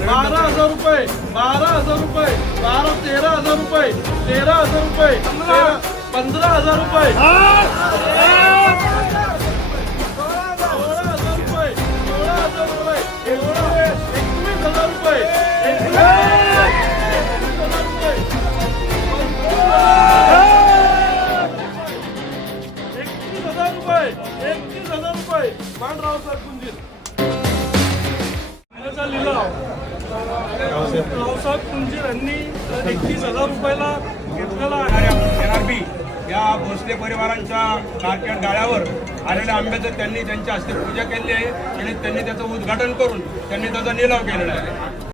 12,000 रुपये, 12,000 रुपये, 13,000 रुपये, 13,000 रुपये, 15,000 रुपये, 16,000 रुपये, 16,000 रुपये, 21,000 रुपये, 31,000 रुपये, पांडुराव कुंजीर लिलाव रावसाहेब कुंजीर यांनी 31,000 रुपयाला घेतलेला आहे. NRB या भोसले परिवारांच्या मार्केट गाळ्यावर आलेल्या आंब्याचं त्यांनी त्यांच्या हस्ते पूजा केली आहे आणि त्यांनी त्याचं उद्घाटन करून त्यांनी त्याचा निलाव केलेला आहे.